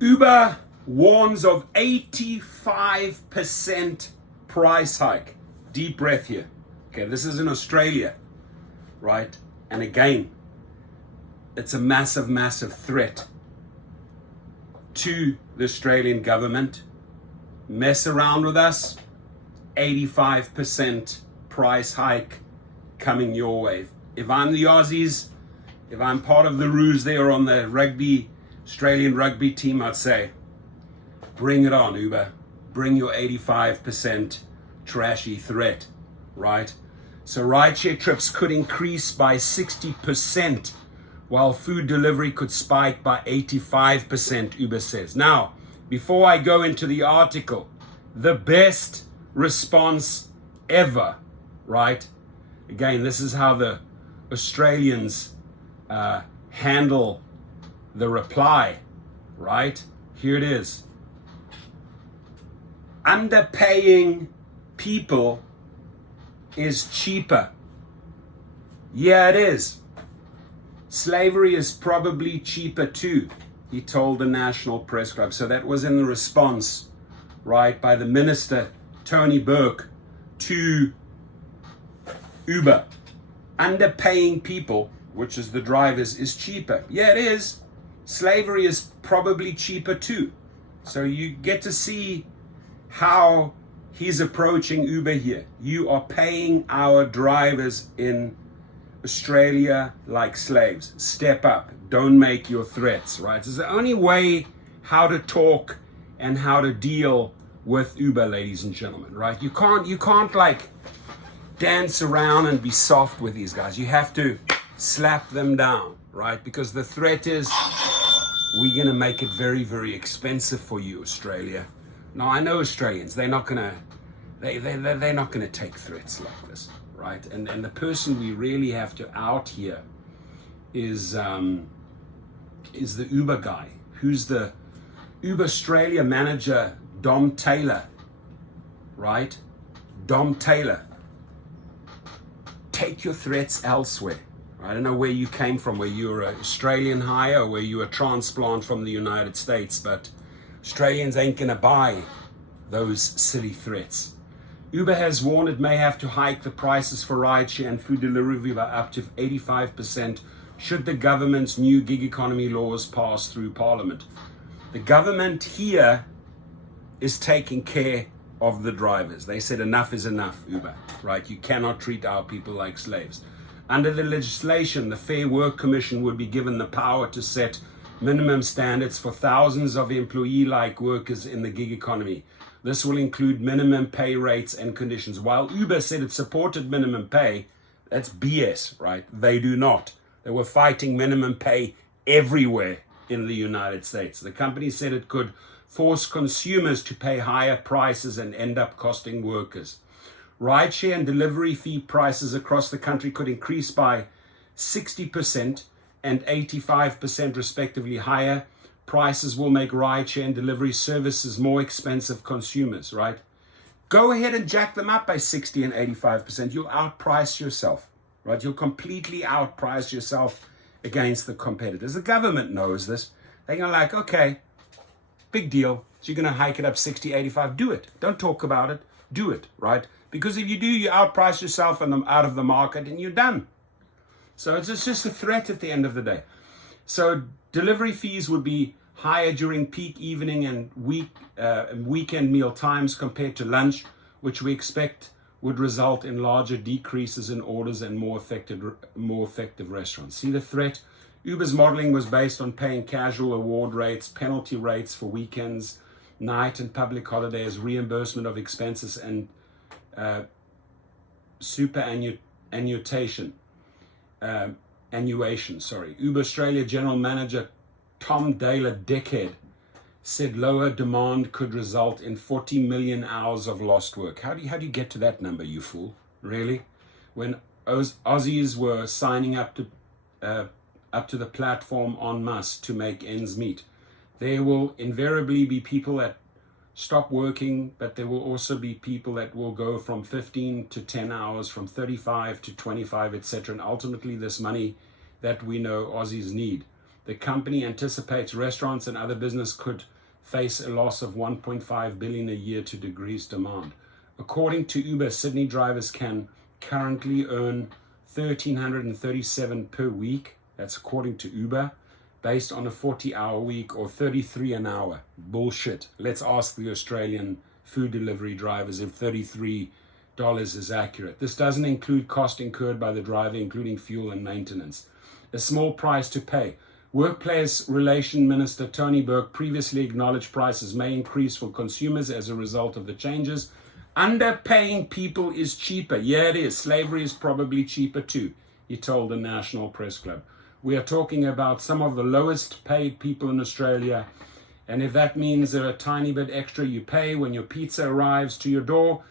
Uber warns of 85% price hike. Deep breath here. Okay, this is in Australia, right? And again, it's a massive, massive threat to the Australian government. Mess around with us, 85% price hike coming your way. If I'm the Aussies, if I'm part of the ruse there on the Australian rugby team, I'd say, bring it on, Uber. Bring your 85% trashy threat, right? So rideshare trips could increase by 60%, while food delivery could spike by 85%, Uber says. Now, before I go into the article, the best response ever, right? Again, this is how the Australians handle the reply, right? Here it is. Underpaying people is cheaper. Yeah, it is. Slavery is probably cheaper too, he told the National Press Club. So that was in the response, right, by the Minister, Tony Burke, to Uber. Underpaying people, which is the drivers, is cheaper. Yeah, it is. Slavery is probably cheaper too. So you get to see how he's approaching Uber here. You are paying our drivers in Australia like slaves. Step up. Don't make your threats, right? It's the only way how to talk and how to deal with Uber, ladies and gentlemen, right? You can't like dance around and be soft with these guys. You have to slap them down, right? Because the threat is, we're going to make it very, very expensive for you, Australia. Now, I know Australians, they're not going to take threats like this, right? And the person we really have to out here is the Uber guy, who's the Uber Australia manager, Dom Taylor, right? Dom Taylor. Take your threats elsewhere. I don't know where you came from, where you were an Australian hire or where you were a transplant from the United States, but Australians ain't gonna buy those silly threats. Uber has warned it may have to hike the prices for rideshare and food delivery by up to 85% should the government's new gig economy laws pass through Parliament. The government here is taking care of the drivers. They said enough is enough, Uber, right? You cannot treat our people like slaves. Under the legislation, the Fair Work Commission would be given the power to set minimum standards for thousands of employee-like workers in the gig economy. This will include minimum pay rates and conditions. While Uber said it supported minimum pay, that's BS, right? They do not. They were fighting minimum pay everywhere in the United States. The company said it could force consumers to pay higher prices and end up costing workers. Rideshare and delivery fee prices across the country could increase by 60% and 85% respectively. Higher prices will make rideshare and delivery services more expensive consumers, right? Go ahead and jack them up by 60 and 85%. You'll outprice yourself, right? You'll completely outprice yourself against the competitors. The government knows this. They're going to like, okay, big deal. So you're going to hike it up 60, 85. Do it. Don't talk about it. Do it, right? Because if you do, you outprice yourself and out of the market and you're done. So it's just a threat at the end of the day. So delivery fees would be higher during peak evening and weekend meal times compared to lunch, which we expect would result in larger decreases in orders and more effective restaurants. See the threat? Uber's modeling was based on paying casual award rates, penalty rates for weekends, night and public holidays, reimbursement of expenses, and annuation. Uber Australia General Manager Tom Daler Deckhead said lower demand could result in 40 million hours of lost work. How do you get to that number, you fool? Really? When Aussies were signing up to the platform en masse to make ends meet, there will invariably be people that stop working, but there will also be people that will go from 15 to 10 hours, from 35 to 25, etc. And ultimately this money that we know Aussies need The company anticipates restaurants and other business could face a loss of 1.5 billion a year to decreased demand. According to Uber, Sydney drivers can currently earn 1,337 per week. That's according to Uber, based on a 40-hour week, or 33 an hour. Bullshit. Let's ask the Australian food delivery drivers if $33 is accurate. This doesn't include cost incurred by the driver, including fuel and maintenance. A small price to pay. Workplace Relation Minister Tony Burke previously acknowledged prices may increase for consumers as a result of the changes. Underpaying people is cheaper. Yeah, it is. Slavery is probably cheaper too, he told the National Press Club. We are talking about some of the lowest paid people in Australia. And if that means a tiny bit extra you pay when your pizza arrives to your door,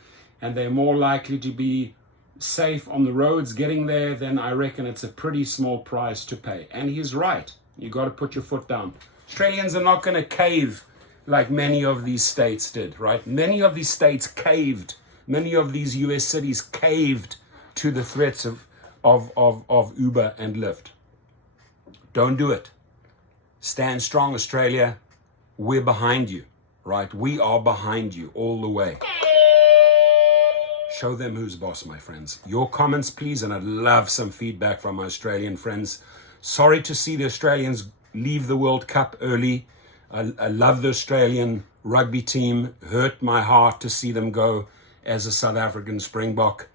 and they're more likely to be safe on the roads getting there, then I reckon it's a pretty small price to pay. And he's right. You got to put your foot down. Australians are not going to cave like many of these states did, right? Many of these states caved. Many of these US cities caved to the threats of Uber and Lyft. Don't do it. Stand strong, Australia. We're behind you, right? We are behind you all the way. Show them who's boss, my friends. Your comments, please, and I'd love some feedback from my Australian friends. Sorry to see the Australians leave the World Cup early. I love the Australian rugby team. Hurt my heart to see them go as a South African Springbok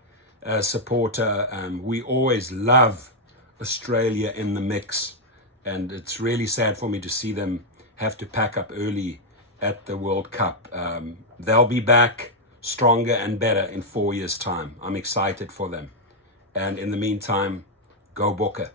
supporter. We always love Australia in the mix, and it's really sad for me to see them have to pack up early at the World Cup. They'll be back stronger and better in 4 years' time. I'm excited for them. And in the meantime, go Bokke.